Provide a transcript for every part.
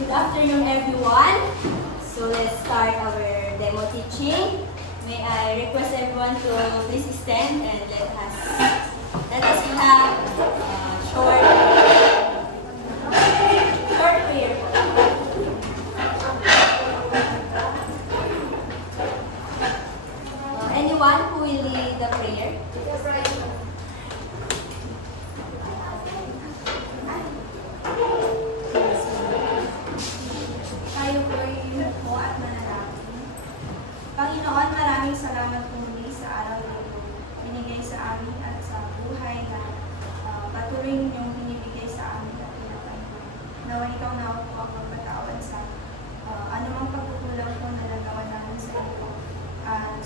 Good afternoon, everyone. So let's start our demo teaching. May I request everyone to please stand and let us have short prayer. Anyone who will lead the prayer? Tayo po at manalangin. Panginoon, maraming salamat po muli sa araw na ito. Binigay sa amin at sa buhay na patuloy ninyong binibigay sa amin at pinapaiwan. Nawa ikaw na po ang magpatawad sa anumang pagkukulang po na nagawa namin sa ito.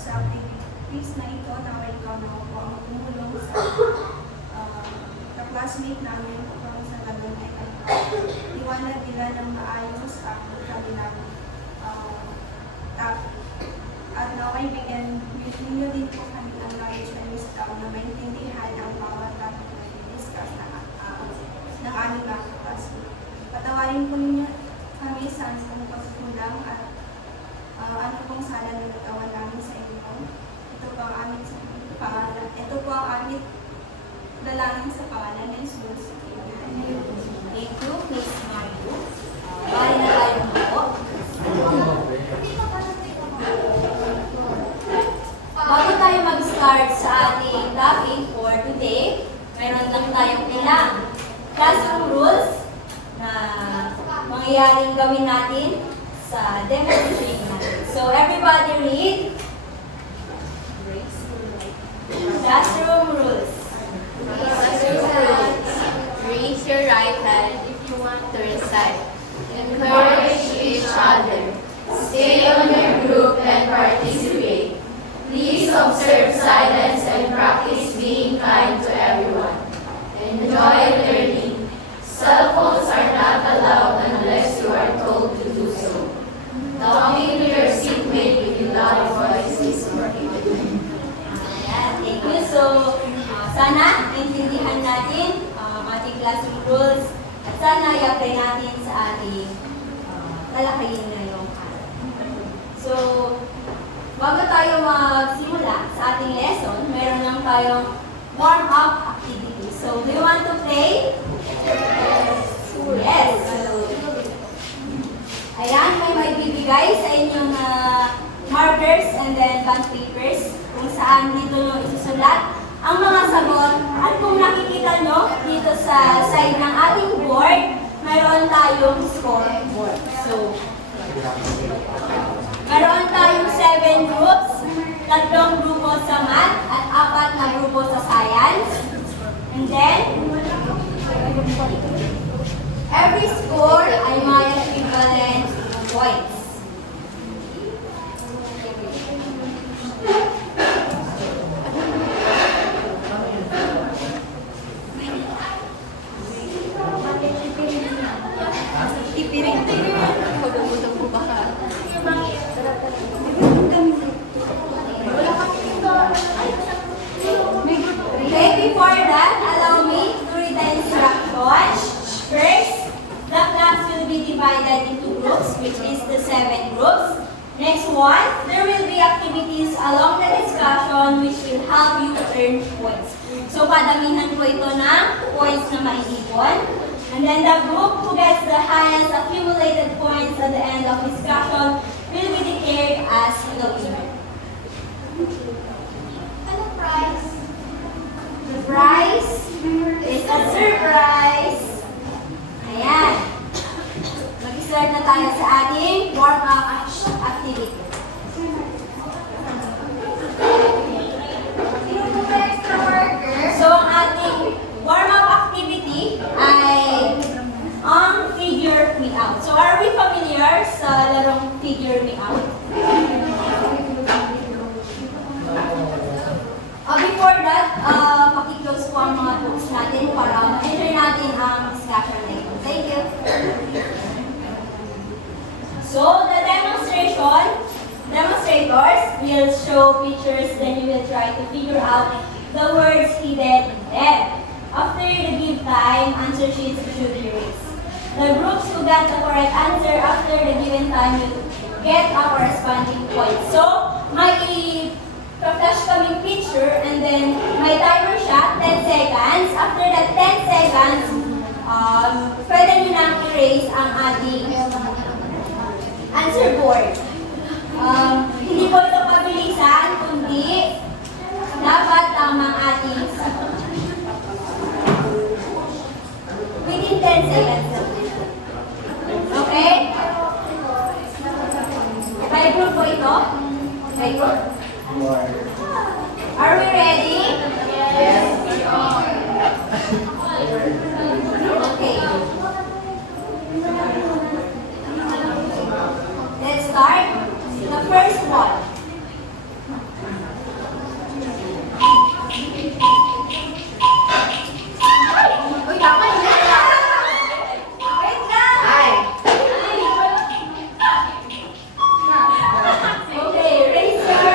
Sa activities na ito, nawa ikaw na po ang tumulong sa ka-classmate namin upang sa ganun ay iwanag nila ng maayos ang kabilang topic. At naway bigyan ninyo din po kami ng knowledge and wisdom na maintindihan ang bawat topic na i-discuss ng aming mga kapatid. Patawarin po ninyo kami sa anong pagkulang at ano pong sala na nagawa namin sa inyo. Ito po ang aming dalangin sa pangalan ng Jesus. Thank you, Miss Mario. Bali na tayo po. Bago tayo mag-start sa ating topic for today, meron lang tayong ilang classroom rules na mangyayaring gawin natin sa demonstration natin. So everybody read classroom rules. Raise your right hand if you want to recite. Encourage each other. Stay on your group and participate. Please observe silence and practice being kind to everyone. Enjoy learning. Cell phones are not allowed unless you are told to do so. Talking to your seatmate with a loud voice is prohibited. Ayan, thank you. So, sana intindihan natin ang ating classroom rules at sana i-apply natin sa ating talakayin ngayong araw. So, bago tayo magsimula sa ating lesson, meron lang tayong warm-up activity. So, do you want to play? Yes. Ayan, may magbibigay sa inyong markers and then bond papers kung saan dito nyo isusulat ang mga sagot. At kung nakikita nyo dito sa side ng ating board, mayroon tayong scoreboard. So, mayroon tayong 7 groups, 3 grupo sa math at 4 na grupo sa science. And then, every score ay may equivalent points. Okay, before that, allow me to read the instructions. First, the class will be divided into groups, which is the 7 groups. Next one, there will be activities along the discussion which will help you earn points. So, padamihan po ito ng points na maiipon. And then the group who gets the highest accumulated points at the end of discussion will be declared as the winner. Ano prize? The prize is a surprise. Ayan. Mag-start na tayo sa ating warm-up activity. So, ang ating warm-up activity ay ang figure me out. So, are we familiar sa larong figure me out? Before that, paki-close po ang mga books natin para ma-enter natin ang discussion na ito. Thank you. So, the demonstrators will show pictures, then you will try to figure out the words hidden in them. After the give time, answer sheets should be raised. The groups who got the correct answer after the given time will get a corresponding point. So, may i-flash kaming picture and then may timer siya, 10 seconds. After that 10 seconds, pwede nyo nang erase ang ating answer board. Hindi po ito pabilisan, kundi dapat tamang ating within 10 seconds. Okay? May group po ito? May group? Are we ready? Yes, we are. Okay. Let's start. The first one. Uy, dapat na! Wait lang! Ay. Okay, raise your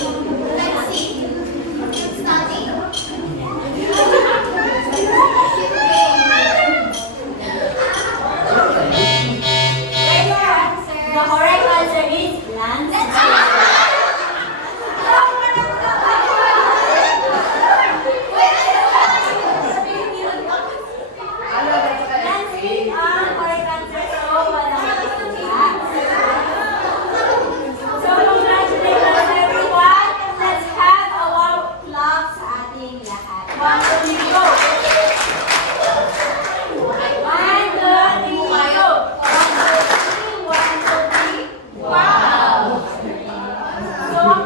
Let's see. It's nothing. The correct answer is landscape. Landscape ang correct answer. So, walang mabigat. So, congratulations everyone. Let's have a warm clap sa ating lahat. 1, 2, 3, go! 1, 2, 3, go! 1, 2, 3, 1, 2, 3. Wow! So, ang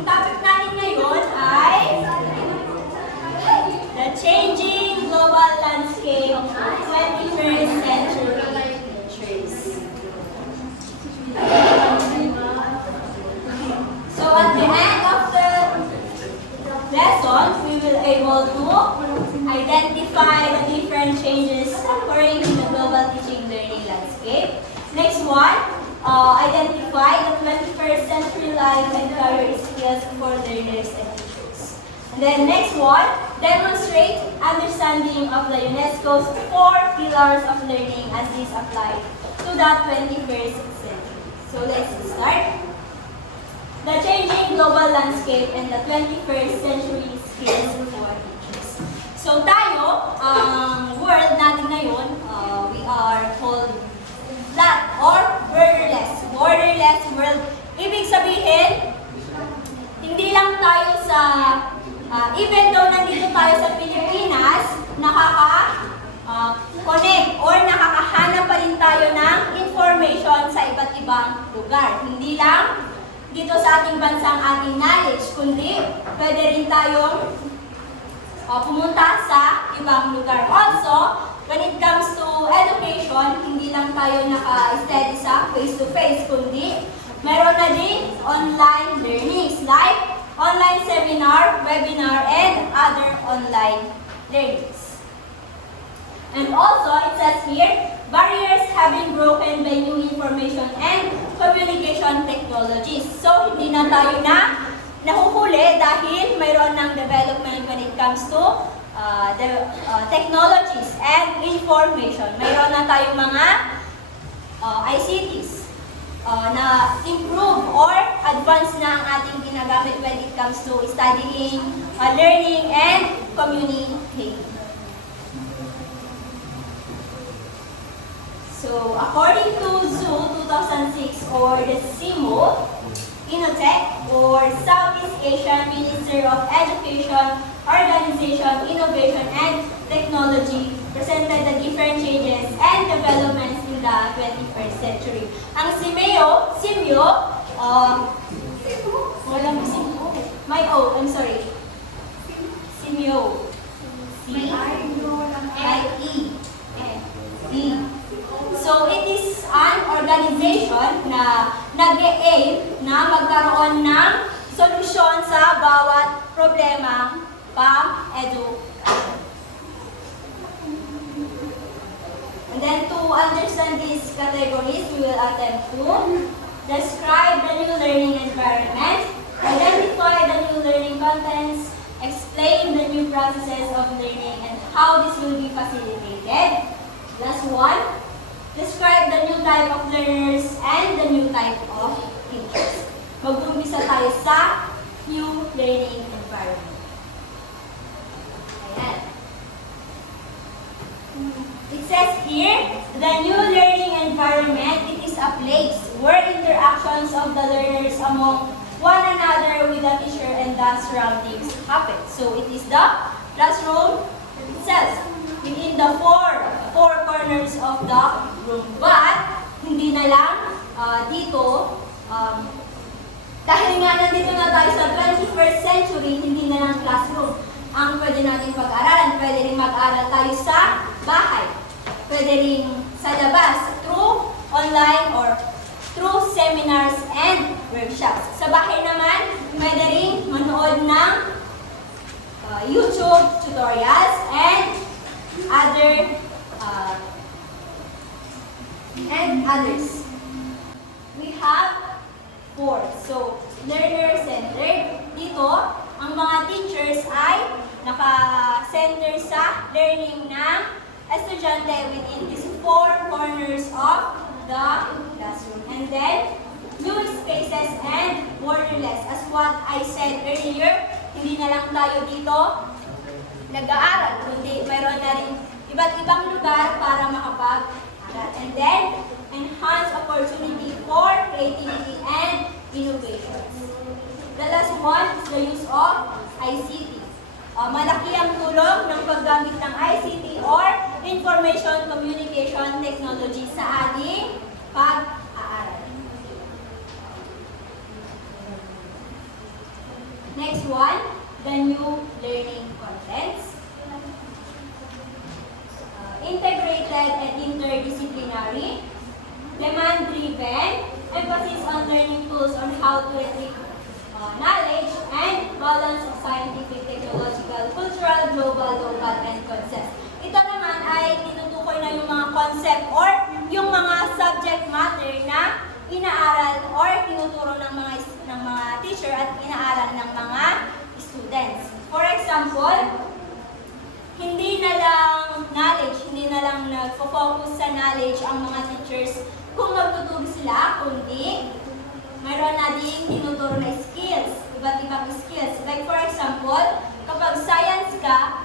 topic natin ngayon ay the changing global landscape of 21st century trees. So at the end of the lesson, we will able to identify the different changes occurring in the global teaching learning landscape. Next one, identify the 21st century life and career skills for learners and teachers. And then next one, demonstrate understanding of the UNESCO's 4 pillars of learning as these apply to the 21st century. So let's start. The changing global landscape and the 21st century skills for teachers. So tayo, ang world natin ngayon, we are called flat or borderless. Borderless world. Ibig sabihin, hindi lang tayo sa, even though nandito tayo sa Pilipinas, nakaka-connect or nakakahanap pa rin tayo ng information sa iba't ibang lugar. Hindi lang dito sa ating bansang ating knowledge, kundi pwede rin tayong pumunta sa ibang lugar. Also, when it comes to education, hindi lang tayo naka-study sa face-to-face, kundi meron na din online learnings like online seminar, webinar, and other online learnings. And also, it says here, barriers have been broken by new information and communication technologies. So, hindi na tayo nahuhuli dahil mayroon ng development when it comes to the technologies and information. Mayroon na tayong mga ICTs na improve or advance na ang ating ginagamit when it comes to studying, learning, and communicating. So, according to ZOO 2006 or the CIMO, Innotech or Southeast Asian Minister of Education, Organization, Innovation, and Technology presented the different changes and developments in the 21st century. Ang CIMO, walang CIMO. I'm sorry. CIMO. C-I-E-M-E. So, it is an organization na nag-e-aim na magkaroon ng solusyon sa bawat problema pang-education. And then, to understand these categories, we will attempt to describe the new learning environment, identify the new learning contents, explain the new processes of learning and how this will be facilitated. Last one, describe the new type of learners and the new type of teachers. Mag-umpisa tayo sa new learning environment. Ayan. It says here, the new learning environment, it is a place where interactions of the learners among one another with the teacher and the surroundings happen. So it is the classroom itself, within the four corners of the room. But, hindi na lang dito, dahil nga nandito na tayo sa 21st century, hindi na lang classroom ang pwede natin pag-aralan. Pwede rin mag-aral tayo sa bahay. Pwede rin sa labas, through online or through seminars and workshops. Sa bahay naman, pwede rin manood ng YouTube tutorials and others. 4. So, learner-centered. Dito, ang mga teachers ay naka-center sa learning ng estudyante within these 4 corners of the classroom. And then, new spaces and borderless. As what I said earlier, hindi na lang tayo dito nag-aaral, kundi mayroon na rin iba't ibang lugar para makapag-aral. And then, enhance opportunity for creativity and innovation. The last one is the use of ICT. Malaki ang tulong ng paggamit ng ICT or Information Communication Technology sa ating pag-aaral. Next one, the new learning contents. Integrated and interdisciplinary, demand-driven, emphasis on learning tools on how to retrieve knowledge, and balance of scientific, technological, cultural, global, local, and concepts. Ito naman ay tinutukoy na yung mga concept or yung mga subject matter na inaaral or tinuturo ng mga teacher at inaaral ng mga students. For example, hindi na lang knowledge, hindi na lang nagfo-focus sa knowledge ang mga teachers kung magtuturo sila, kundi mayroon na din tinuturo na skills, iba't ibang skills. Like for example, kapag science ka,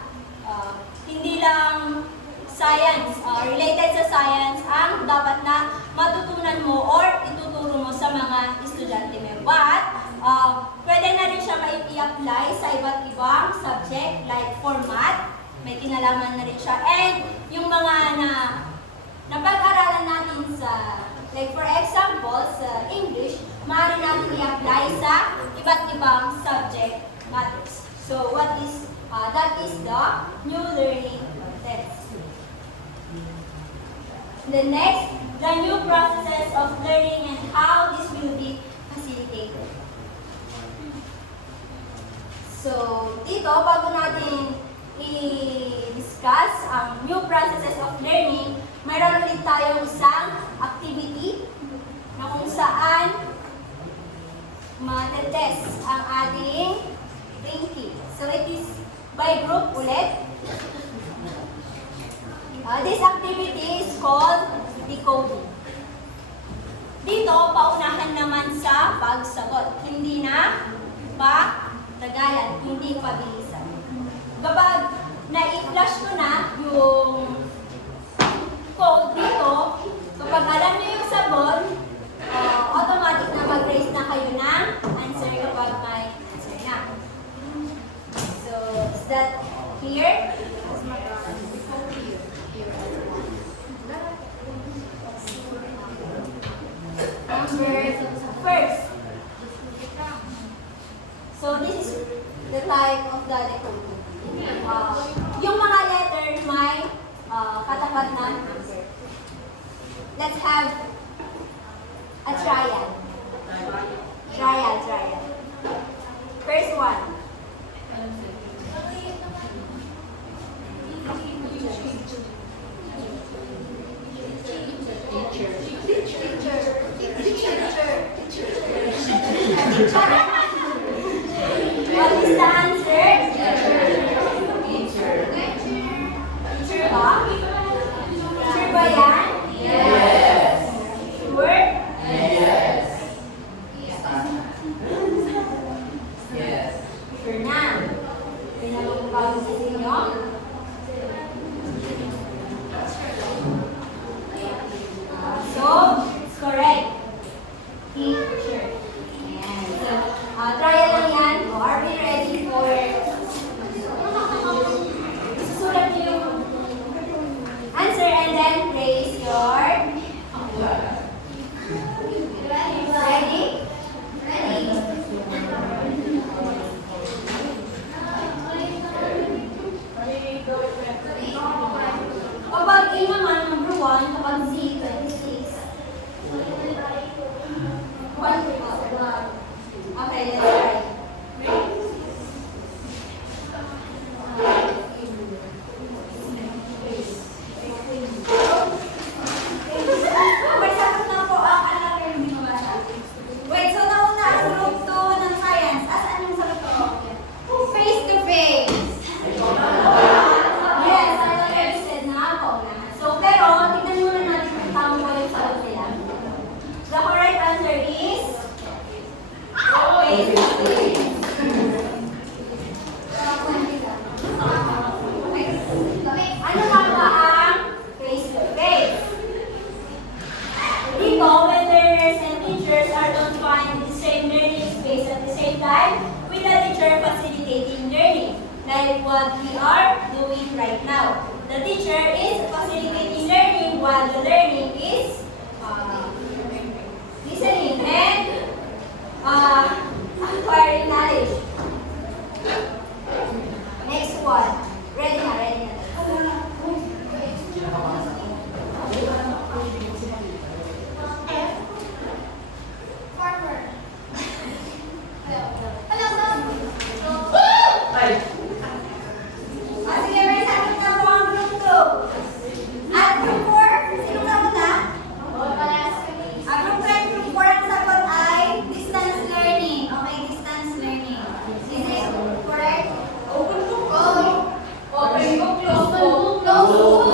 hindi lang science, related sa science ang dapat na matutunan mo or ituturo mo sa mga estudyante mo. But, pwede na rin siya mai-apply sa iba't ibang subject like for math, may kinalaman na rin siya. And yung mga napag-aralan natin sa, like for example, sa English, maaari natin i-apply sa iba't ibang subject matters. So, that is the new learning contents. The next, the new processes of learning and how this will be facilitated. So, dito, bago natin i-discuss ang new processes of learning, mayroon ulit tayong isang activity na kung saan matetest ang ating thinking. So, it is by group ulit. This activity is called decoding. Dito, paunahan naman sa pagsagot. Hindi na patagalan, hindi pabilisan. Kapag na-i-flash ko na yung code dito, kapag alam niyo yung sagot, automatic na mag-raise na kayo ng answer kapag may answer na. So, is that clear? First. So, this is the type of the decoding. Yung mga letter may katapat na answer. Let's have a trial. Trial. First one. What is the answer? Teacher ba? Teacher ba yan? Yes. Sure? Yes. Yes. Sure na. Pinapagbago sa inyo? So, it's correct. Teacher. Ayan. So, trial lang yan. Are we ready for... Isusulat niyo yung answer and then place your... Ready? Kapag A naman, number 1, kapag Z, 26. Okay, let's try. May sagot na po ang anak kayo hindi mabasa. Wait, so face-to-face. Ano nga ba ang face-to-face? Dito, when learners and teachers are confined in the same learning space at the same time, with the teacher facilitating learning, like what we are doing right now. The teacher is facilitating learning while the learning is listening and acquiring knowledge. Next one. Ready na, ready na. Sige, may sagot na po ang group 2. At group 4, sino ka muna? Ang group 2 and group 4 ang sagot ay distance learning. Okay, distance learning. Is it correct? Open book. Open book, close book. Close book.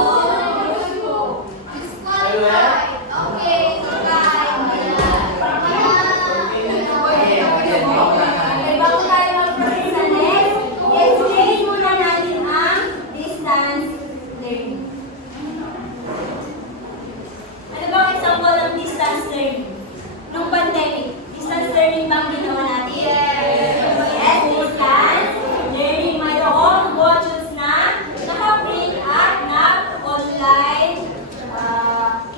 Disqualified. Okay, okay, bago tayo mag-proceed sa next, i-explain muna natin ang distance learning. Ano ba ang example ng distance learning? Nung pandemic, distance learning bang ginawa natin? Yes, distance learning. Mayroong modules na naka-print at nag-online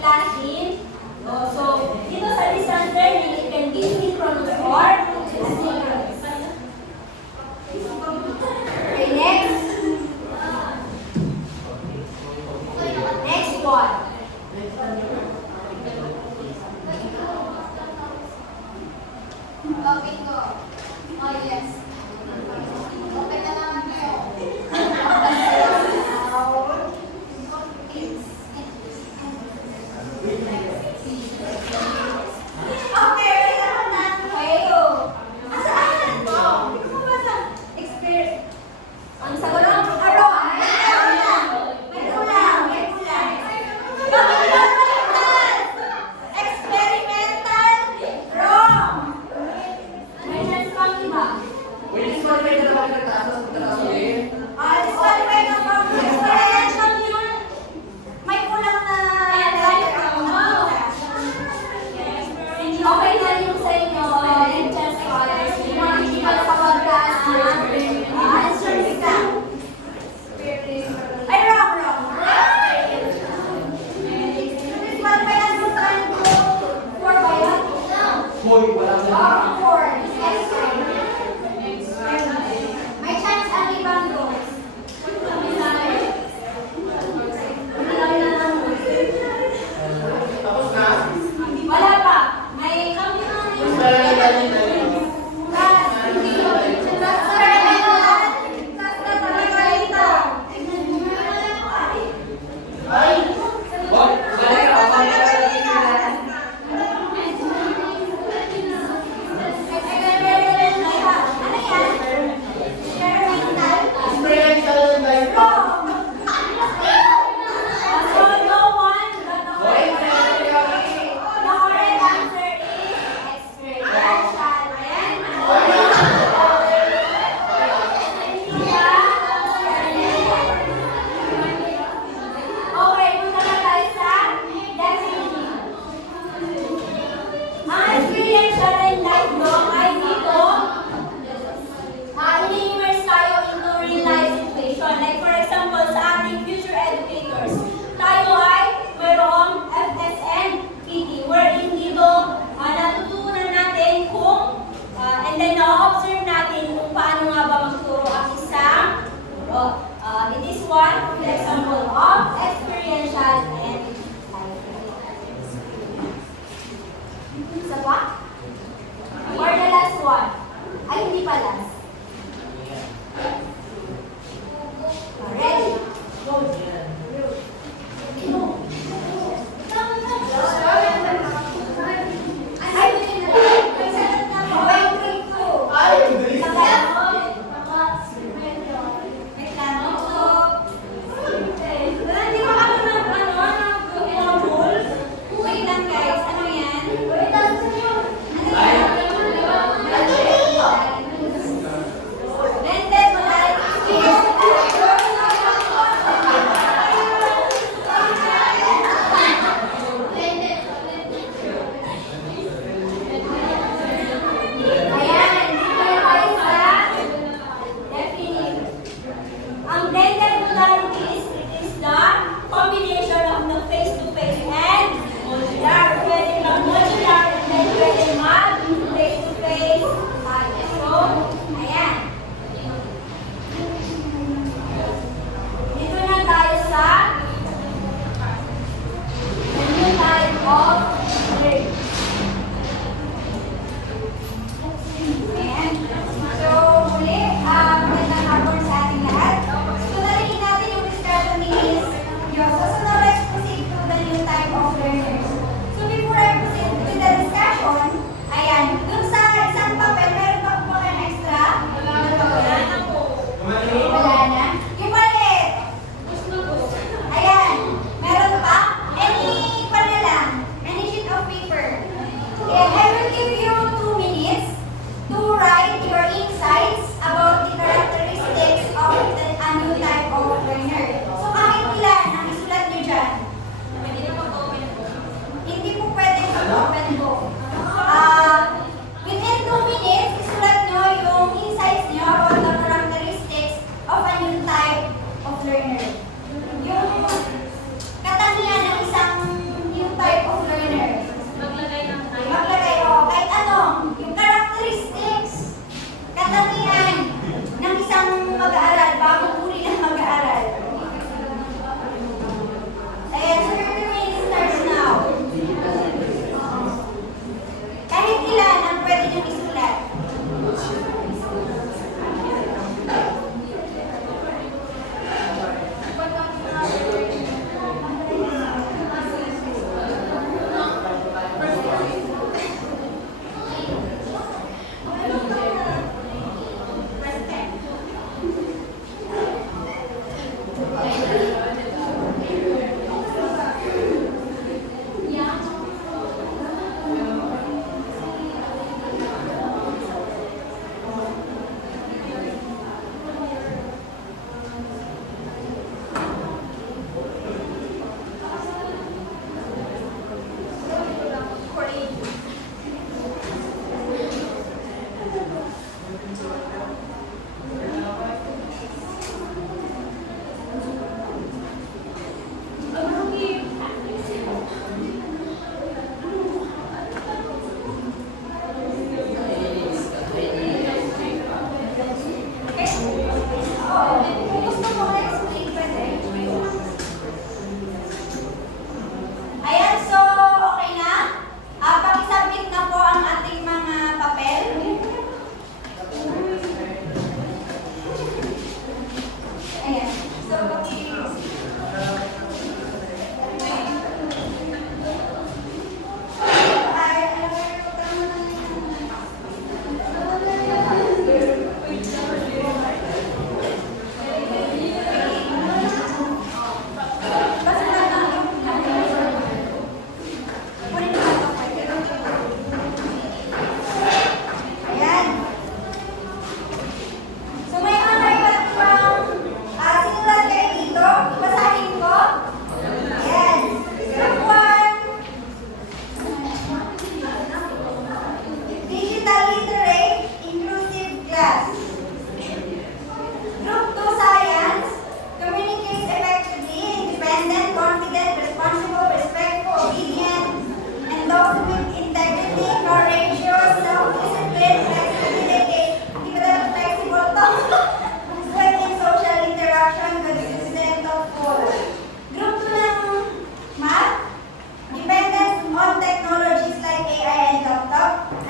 class din. So, dito sa distance learning, it can be synchronous or asynchronous. Okay, next. Next one. Open ko. Oh, yes. Open na naman kayo. Okay, may sagot na kayo. Asaan? Hindi ko mabasa. Experience. Ang sagot ng araw. May kulang. Bakit ba baliktad? Experimental. Wrong. May chance pang iba. Disqualify ka pang experiential yun. May kulang na okay na yung sa inyo, and chance scholars, yung mga hindi magpapagkas answers ka. Ay, wrong. Disqualify na yung sa inyo. 4 ba yun? Oh, 4. May chance ang ibang groups. Wala pa. May kami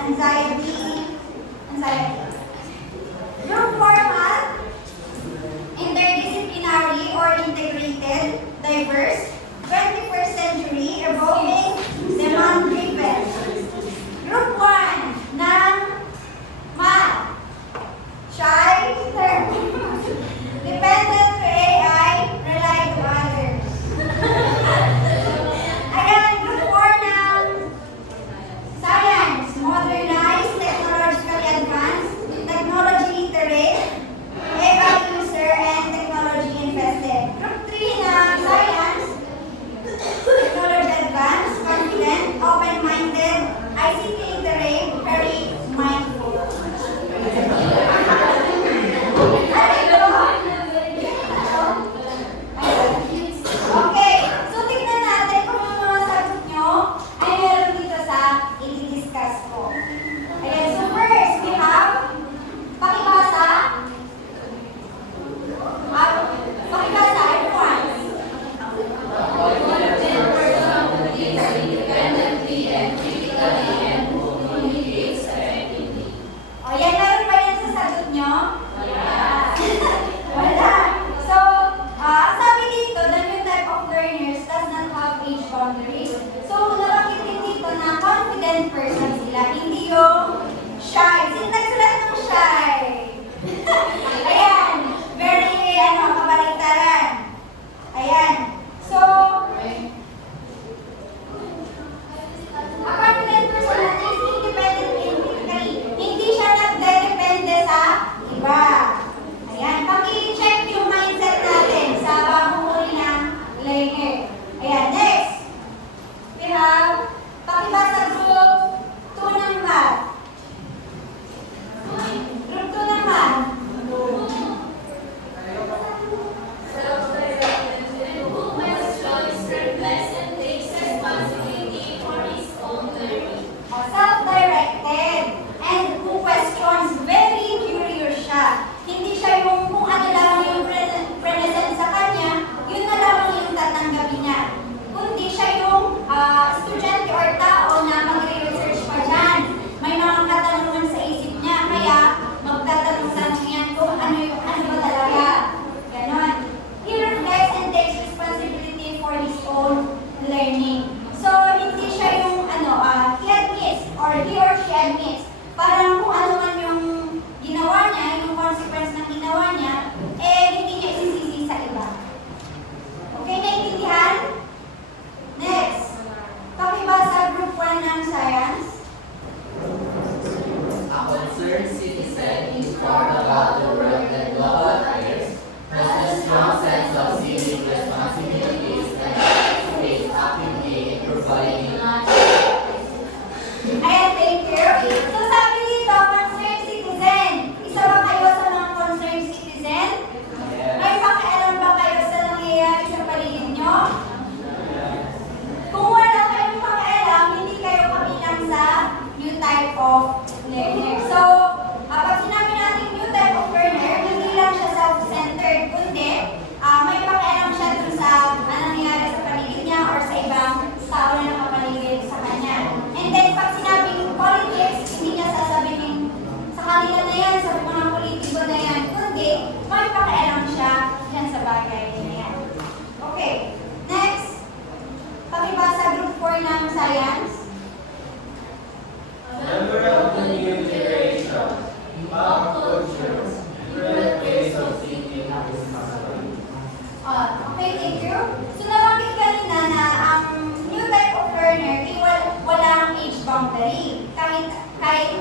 anxiety. Group format, interdisciplinary or integrated, diverse, 21st century, evolving, demand-driven. Group 1 ng math, shy, dependent to AI, rely to others. Ayan, group 4 ng science, modernized, technologically advanced, technology literate, AI user, and technology invested. Group 3 ng science, technology advanced, confident, open-minded, ICT literate, very mindful. Okay, so tignan natin kung yung mga sagot nyo ay meron dito sa i-discuss ko. Ayan, so first, we have pakibasa. Pakibasa, everyone. O, yan, meron ba yan sa sagot nyo? Wala. So, ang sabi dito, the new type of learners does not have age boundaries. So, nabanggit din dito na confident person sila, hindi yung shy. Sino nagsulat ng shy? Ayan. Very, kabaligtaran. Ayan. So, a confident person is independent physically. Hindi siya nagdedepende sa iba. Ayan. Paki-check yung mindset natin sa bagong uri ng learner. Ayan. Next. We have pakibasa group 2 ng math. Group 2 ng math. Self-directed and who questions, very curious siya. Hindi siya yung kung ano lang yung present sa kanya, yun na lang yung tatanggapin niya. Kundi siya yung estudyante or tao na magre-research pa dyan. May mga katanungan sa isip niya, kaya magtatanong lang niya kung ano ba talaga. Ganon. He reflects and takes responsibility for his own learning. So, hindi siya yung he admits or he or she admits parang kung ano man yung ginawa niya, yung consequence ng ginawa niya, hindi niya isisisi sa iba. Okay, naiintindihan? Next. Pakibasa group 1 ng science. A concerned citizen informed about the world and global affairs has a strong sense of civic responsibilities and participates actively in providing Ayan, thank you. So, sabi dito, concerned citizen. Isa ba kayo sa mga concerned citizen? May pakialam ba kayo sa nangyayari sa paligid nyo? Kung wala kayong pakialam, hindi kayo kabilang sa new type of learner. So, pag sinabi natin new type of learner, hindi lang siya self-centered, kundi may pakialam siya dun sa nangyayari sa paligid niya or sa ibang tao na nakapaligid sa kanya. And then, pag sinabing politics, hindi niya sasabihin sa kanila na yan, sa mga politiko na yan, kundi may pakialam siya dyan sa bagay na yan. Okay, next. Pakibasa group 4 ng science. member of the new generation, pop culture, different ways of thinking and responsibility. Okay, thank you. So, nabanggit kanina na ang new type of learner, walang age boundary. Kahit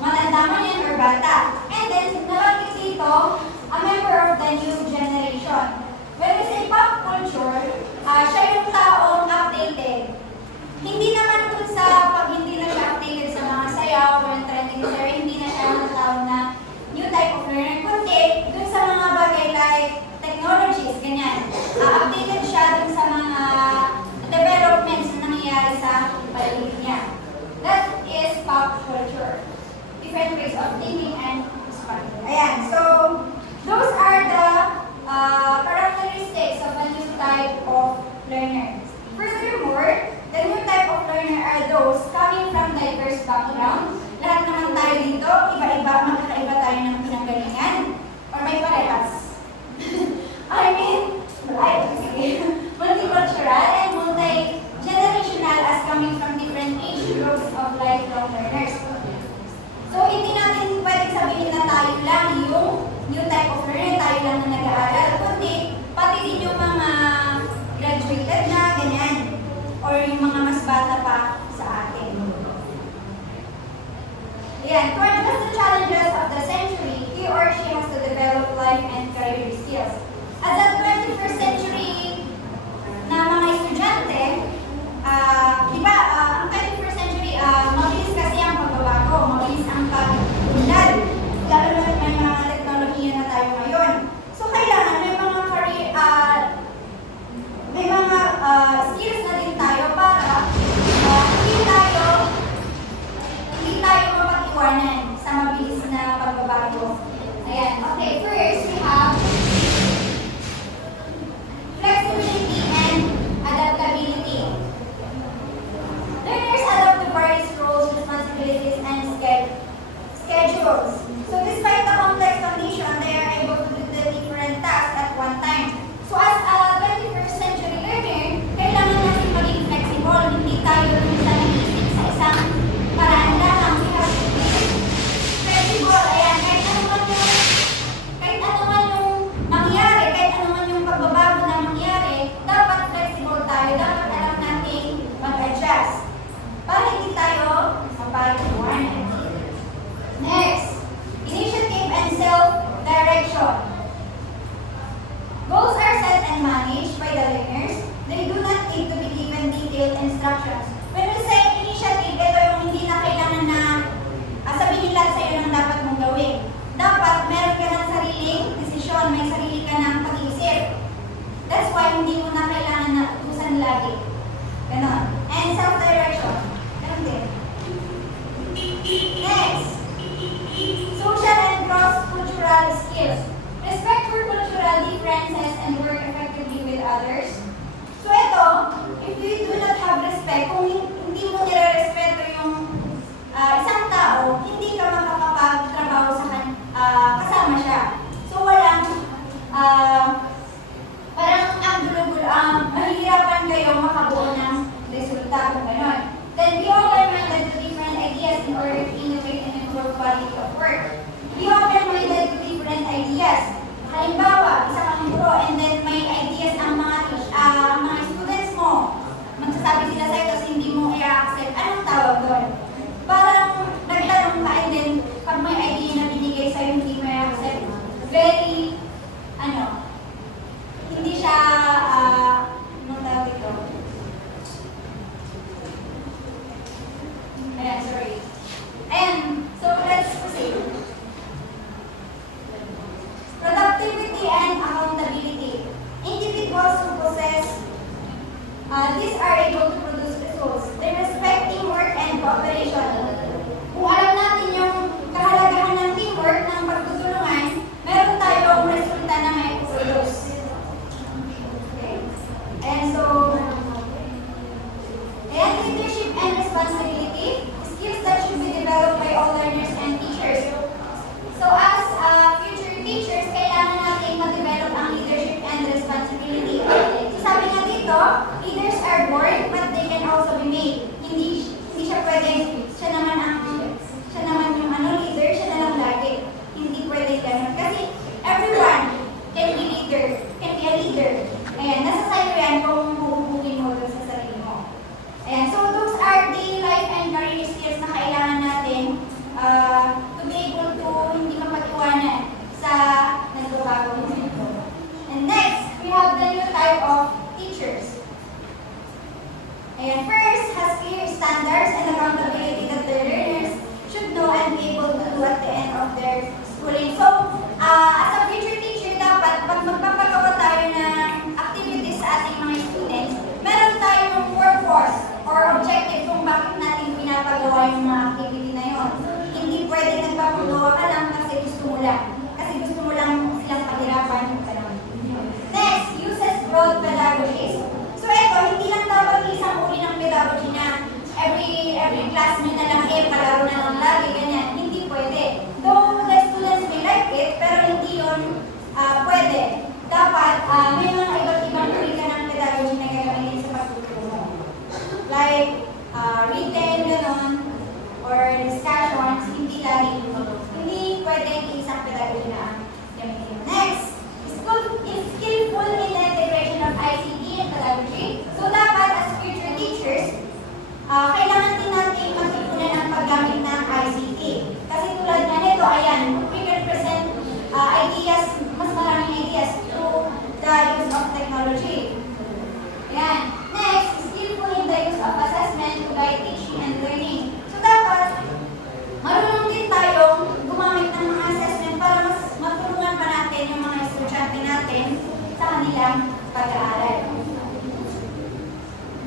matanda man yan or bata. And then, nabanggit dito, a member of the new generation. When we say pop culture, siya yung taong updated. Hindi naman dun sa pag hindi na siya updated sa mga sayaw o yung trending share, hindi na siya yung tao na new type of learner. Kundi, dun sa mga bagay like technologies, ganyan. Updated siya dun sa mga developments na nangyayari sa paligid niya. That is pop culture. Different ways of thinking and responding. Ayan, so those are the characteristics of a new type of learner. Furthermore, The new type of learner are those coming from diverse background. Lahat naman tayo dito, iba-iba, magkakaiba tayo ng pinanggalingan. Or may parehas? Multicultural and multi-generational as coming from different age groups of lifelong learners. So, hindi natin pwedeng sabihin na tayo lang yung new type of learner, tayo lang na nag-aaral, kundi pati din yung mga graduated na, ganyan, or yung mga mas bata pa sa atin. Ayan, to address the challenges of the century, he or she has to develop life and career skills. As a 21st century na mga estudyante, di ba, ang 21st century, mabilis kasi ang pagbabago, mabilis ang pag-unlad, lalo na may mga teknolohiya na tayo ngayon. So, kailangan may mga career, may mga skills na din tayo para hindi tayo mapag-iwanan sa mabilis na pagbabago. Ayan. Okay, first we have flexibility and adaptability. Learners adapt to various roles, responsibilities, and schedules. So despite the complex condition, they are able to do the different tasks at one time. So as a 21st century learner, kailangan natin maging flexible. Hindi tayo minsan nag-isip sa isang paraan lang. We have to be flexible. Ayan, kahit ano man yung mangyari, kahit ano man yung pagbabago na mangyari, dapat flexible tayo. Dapat alam natin mag-adjust para hindi tayo mapag-iwanan. Next, initiative and self-direction. Goals are set and managed by the learners. They do not need to be given detailed instructions. When we say initiative, ito yung hindi na kailangan na sabihin lang sa'yo ng dapat mong gawin. Dapat meron ka ng sariling desisyon, may sarili ka ng pag-iisip. That's why hindi mo na kailangan na utusan lagi. Ganon. And self-direction. Ganon din. Next, social and cross-cultural skills. Respect for cultural differences and work effectively with others. So ito, if you do not have respect, kung hindi mo nire-respeto yung isang tao, hindi ka makakapagtrabaho sa kasama siya. So walang, parang ang gulo-gulo, mahihirapan kayo makabuo ng resulta kung gano'n. Then be open-minded to different ideas in order to innovate and improve quality of work. Be open-minded to different ideas. Halimbawa, isa kang guro and then may ideas ang mga students mo. Magsasabi sila sa'yo kasi hindi mo i-accept. Anong tawag doon? Parang nagtanong ka and then pag may idea na binigay sa'yo hindi mo i-accept. Very, hindi siya, anong tawag ito? Ayan, sorry. And, so let's proceed. Productivity and accountability. Individuals who possess these are able to produce results. They respect teamwork and cooperation. Kung alam natin yung kahalagahan ng teamwork, ng pagtutulungan, meron tayong resulta na may produce. Okay. And so, leadership and responsibility, skills that should be developed by all learners and teachers. So as future teachers, kailangan natin mag-develop ang leadership and responsibility. So sabi nga dito, leaders are born, but they can also be made. Hindi siya pwede, siya naman yung leader, siya na lang lagi. Hindi pwede ganun. Kasi everyone can be a leader. Ayan, nasa sa'yo yan kung huhubugin mo doon sa sarili mo. Ayan, so those are daily life and career skills na kailangan natin to be able to hindi mapag-iwanan sa nagbabago ng mundo. And next, we have the new type of teachers. Ayan, first, has clear standards and accountability that the learners should know and be able to do at the end of their schooling. So, as a future teacher, dapat pag magpapagawa tayo ng activities sa ating mga students, meron tayong purpose or objective kung bakit natin pinapagawa yung mga activity na yun. Hindi pwede nagpapagawa ka lang kasi gusto mo lang. Kasi gusto mo lang silang paghirapan yung ganun. Next, uses broad pedagogies. So ito, hindi lang dapat isang uri ng pedagogy every classmate na lang palaro na lang lagi, ganyan. Hindi pwede. Though the students may like it, pero hindi yun pwede. Dapat may mga iba't ibang uri ka ng pedagogy na gagamitin sa pagtuturo. Like written, gano'n, or discussions, hindi lagi hindi pwedeng isang pedagogy na ang gamitin. Next, skillful in the integration of ICT and pedagogy. So dapat as future teachers, kailangan din natin matutunan ang paggamit ng ICT. Kasi tulad nga nito, ayan, we can present ideas, mas maraming ideas through the use of technology. Ayan. Next, skillful in the use of assessment to guide teaching and learning. So dapat, marunong din tayong gumamit ng mga assessment para mas matulungan pa natin yung mga estudyante natin sa kanilang pag-aaral.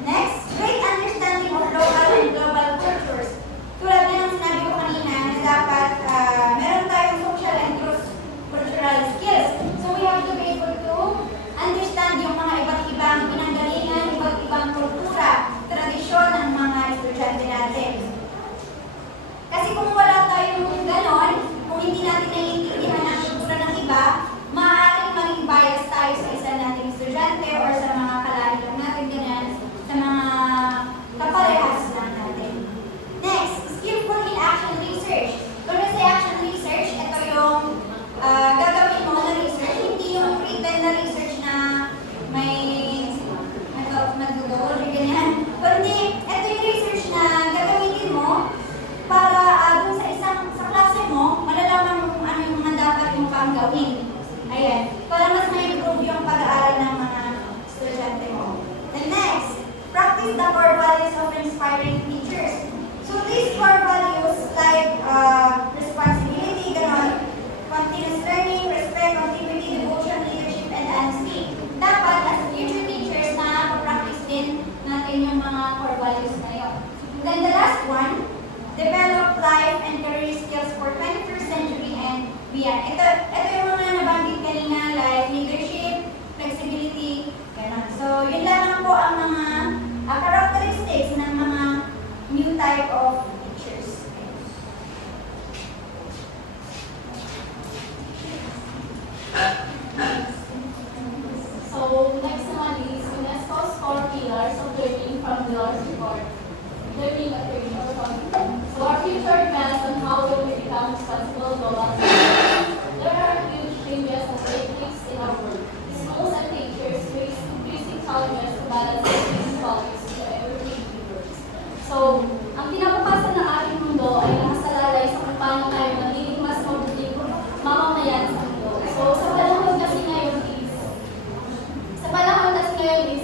Next, great understanding of local and global cultures. Tulad na ng sinabi ko kanina na dapat meron tayong social and cultural skills. So we have to be able to understand yung mga iba't ibang pinanggalingan, iba't ibang kultura, tradisyon ng mga estudyante natin. Kasi kung wala tayong ganon, kung hindi natin naiintindihan ang kultura ng iba, maaaring maging bias tayo sa isa nating estudyante or sa mga kalahilan natin, ganyan, sa mga kaparehas lang natin. Next, skillful in action research. When we say action research, ito yung gagawin mo na research, hindi yung written na research na may nag-google, ganyan. Kundi, ito yung research na gagamitin mo para dun sa klase mo, malalaman mo kung ano yung mga dapat mo pang gawin. Ayan. Para mas ma-improve yung pag-aaral ng mga estudyante mo. And next, practice the core values of inspiring teachers. So these core values like responsibility, ganon, continuous learning, respect, activity, devotion, leadership, and honesty. Dapat as future teachers na practice din natin yung mga core values na yun. And then the last one, develop life and career skills for 21st century and beyond. Ito yung mga nabanggit kanina like leadership, flexibility, ganon. So yun lamang po ang mga characteristics ng mga new type of teachers. So, next naman is UNESCO's 4 pillars of learning from the report. Learning at learning or content. So, our future depends on how we will become responsible global citizens. There are huge changes and breakthroughs in our world. Schools and teachers face increasing challenges to balance these values to everyday words. So, ang kinabukasan ng ating mundo ay nakasalalay sa kung paano tayo magiging mas mabuting mamamayan sa mundo. So, sa panahon kasi ngayon is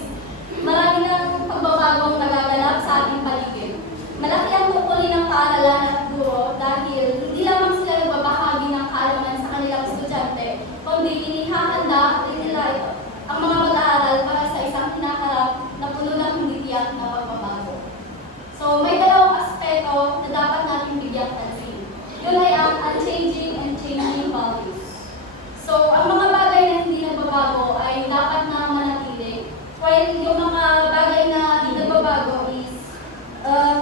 marami ng pagbabagong nagaganap sa ating paligid. Malaki ang tungkulin ng paaralan at guro dahil hindi lamang sila nagbabahagi ng kaalaman sa kanilang estudyante, kundi inihahanda din nila ito ang mga mag-aaral para sa isang hinaharap na puno ng hindi tiyak na pagbabago. So, may dalawang aspeto na dapat natin bigyang pansin. Yun ay ang unchanging and changing values. So, ang mga bagay na hindi nagbabago ay dapat na manatili. While yung mga bagay na hindi nagbabago is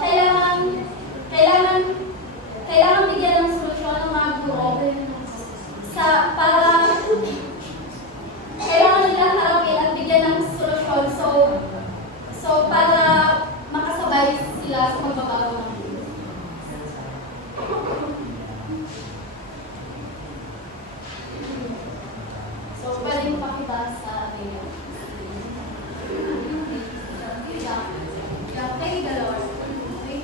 kailangan bigyan ng solusyon ng mga guro para kailangan nila harapin at bigyan ng solusyon so para makasabay sila sa pagbabago ng mundo. So, pwede mo pakita sa video. Thank the Lord. Okay.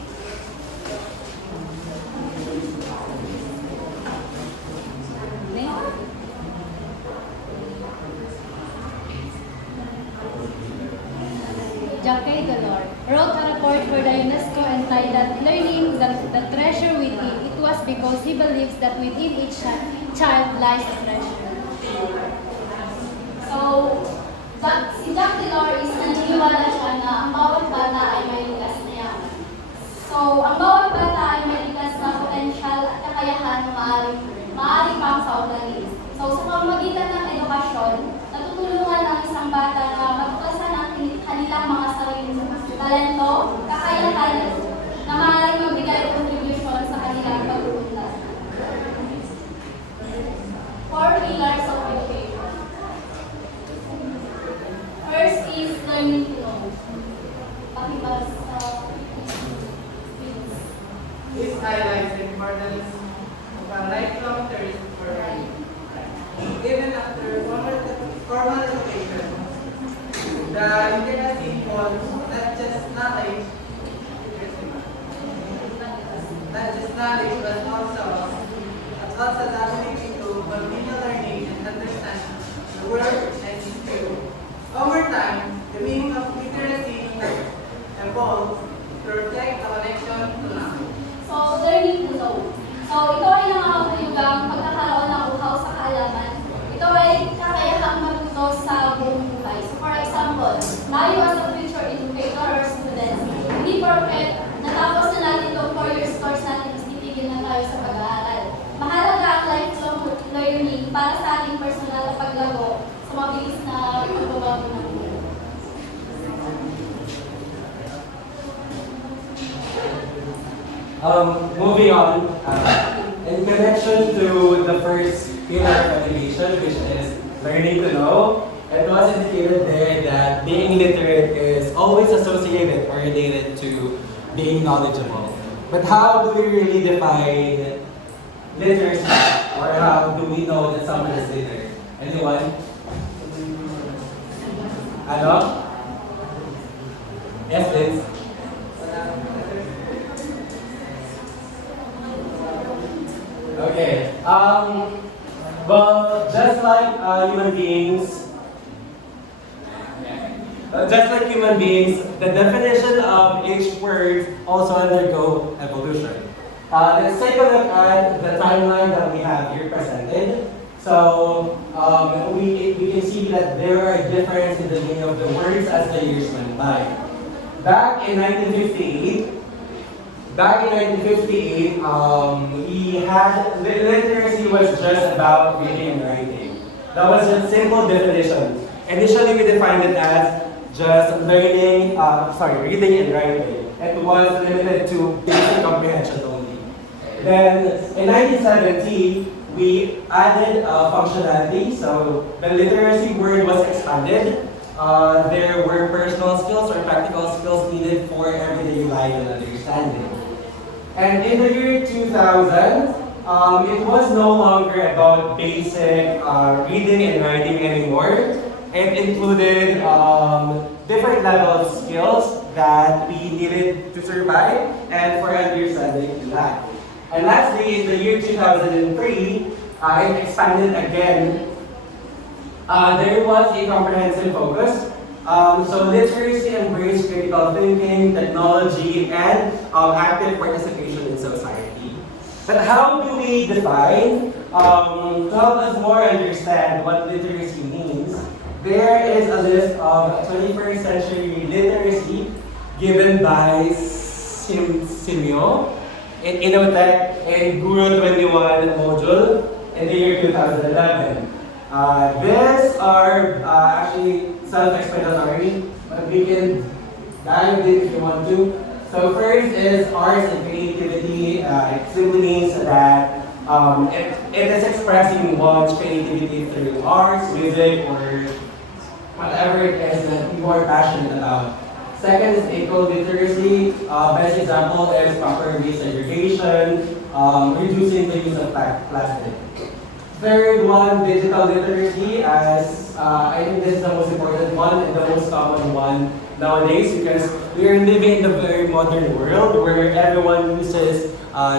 Jacques Delors wrote a report for the UNESCO entitled Learning the Treasure Within. It was because he believes that within each child lies a treasure. So, si Jacques Delors is naniniwala siya na ang bawat bata ay may likas na yaman. So, ang bawat bata ay may likas na potensyal at kakayahan na maaaring pang sa ugaliin. So, sa pamamagitan ng edukasyon, natutulungan ang isang bata na magtuklasan ang kanilang mga sariling talento, kakayahan, maaaring magbigay ng contribution sa kanilang pag-uunlad. 4 pillars of education. First is learning to know. Pakibas sa This highlights the importance of a lifelong thirst for learning. Even after formal education, the literacy involves not just knowledge, but also the ability to continue learning and understand the world and history. Over time, the meaning of literacy evolves to reflect a connection to knowledge. So, learning to know. So, ito ay nangangahulugang pagkakaroon ng uhaw sa kaalaman. Ito ay kakayahang matuto sa buong buhay. So, for example, now you as a future educator or student, hindi porket natapos na natin itong 4 years course natin, mas titigil na tayo sa pag-aaral. Mahalaga ang lifelong learning para sa ating personal na paglago sa mabilis na pagbabago ng buhay. Moving on, in connection to the first pillar of education, which is learning to know, it was indicated there that being literate is always associated or related to being knowledgeable. But how do we really define literacy, or how do we know that someone is literate? Anyone? Ano? Yes, please. Okay. Well, just like human beings, the definition of each word also undergo evolution. Let's take a look at the timeline that we have here presented. So we can see that there are differences in the meaning of the words as the years went by. Back in 1958, we had literacy was just about reading and writing. That was a simple definition. Initially, we defined it as just reading and writing. It was limited to basic comprehension only. Then, in 1970, we added functionality. So the literacy word was expanded. There were personal skills or practical skills needed for everyday life and understanding. And in the year 2000, it was no longer about basic reading and writing anymore. It included different levels of skills that we needed to survive and for understanding life. And lastly, in the year 2003, it expanded again. There was a comprehensive focus. So literacy embraced critical thinking, technology, and active participation in society. But how do we define, to help us more understand what literacy means, there is a list of 21st century literacy given by Simio in Innotech and Guru 21 module in the year 2011. These are actually self-explanatory, but we can dive in if you want to. So first is arts and creativity. It simply means that it is expressing one's creativity through arts, music, or whatever it is that you are passionate about. Second is eco-literacy. Best example is proper waste segregation, reducing the use of plastic. Third one, digital literacy, as I think this is the most important one and the most common one nowadays because we are living in a very modern world where everyone uses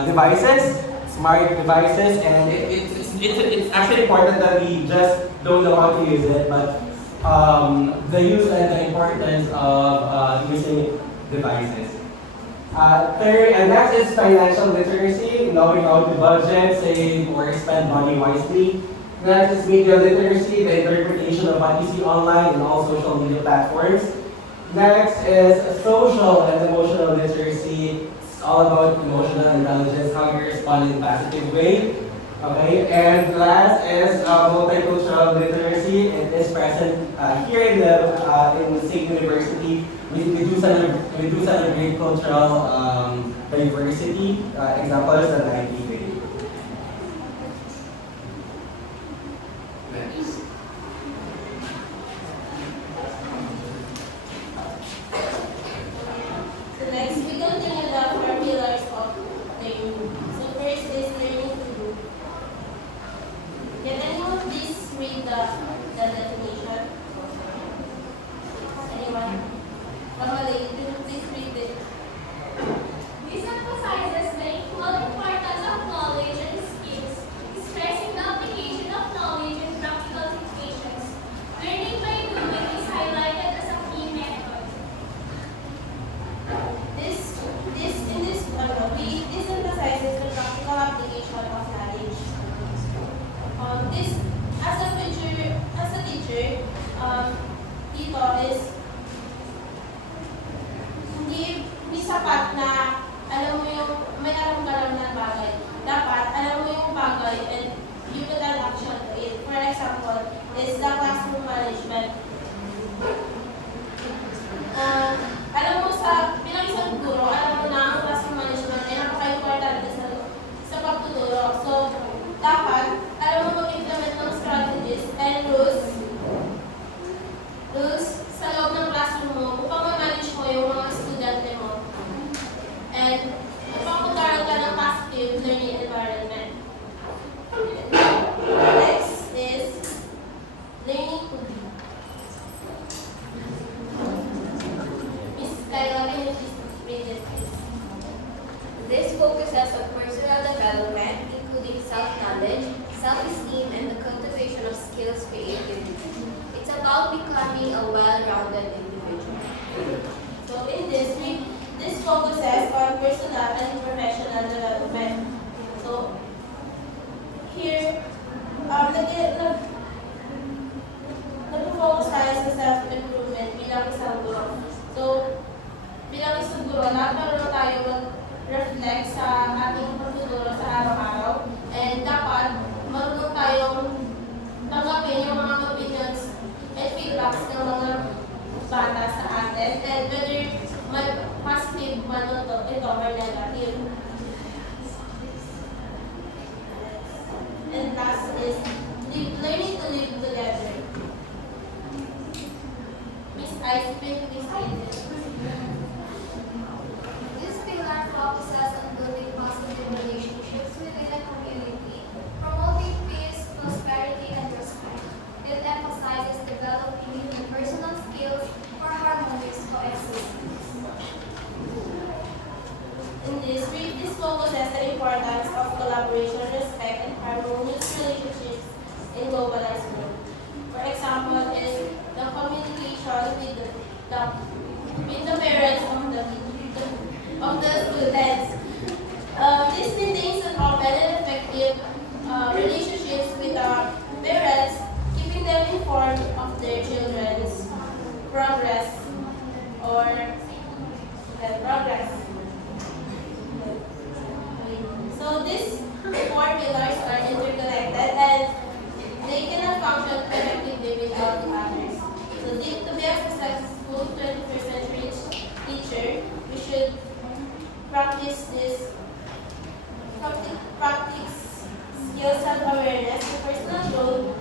devices, smart devices, and it's actually important that we just don't know how to use it, but the use and the importance of using devices. Third, and next is financial literacy, knowing how to budget, save, or spend money wisely. Next is media literacy, the interpretation of what you see online and all social media platforms. Next is social and emotional literacy. It's all about emotional intelligence, how you respond in a positive way. Okay, and last is multicultural literacy. It is present here in State University. We do celebrate cultural diversity, examples na IPA. Next. So next, we continue the 4 pillars of learning. So first is learning to do. Can anyone please read the definition? Anyone? Mama Lady, can you please read it? This emphasizes the equal importance of knowledge and skills, stressing the application of knowledge in practical situations. Learning by doing is highlighted as a key method. This emphasizes the practical application of knowledge. This as a teacher, dito is hindi sapat na alam mo yung may alam ka lang na bagay. Dapat alam mo yung bagay and you put an action to it. For example, is the classroom management. Alam mo bilang isang guro, alam mo na ang classroom management ay napaka-importante sa pagtuturo. So, dapat alam mo mag-implement ng strategies and rules sa loob ng classroom mo upang ma-manage mo yung mga estudyante mo. And upang magkaroon ka ng positive learning environment. Next is learning to be. Miss Kayla, can you please read this, please? This focuses on personal development, including self-knowledge, self-esteem, and the cultivation of skills creativity. It's about becoming a well-rounded individual. So in this focuses on personal and professional development. So here, nag-focus tayo sa self-improvement bilang isang guro. So bilang isang guro, marunong tayo mag-reflect sa ating pagtuturo sa araw-araw and dapat marunong tayong tanggapin yung mga opinions and feedbacks ng mga bata sa atin and whether positive man ito or negative. And last is learning to live together. Miss Ice, please read it. This pillar focuses on building positive relationships within a community, promoting peace, prosperity, and respect. It emphasizes developing interpersonal skills for harmonious coexistence. In this focuses the importance of collaboration, respect, and harmonious relationships in globalized world. For example, is the communication with the parents of the students. This maintains an open and effective relationships with the parents, keeping them informed of their children's progress or their progress. So these 4 pillars are interconnected and they cannot function effectively without the others. So to be a successful 21st century teacher, we should practice skills self-awareness, personal growth,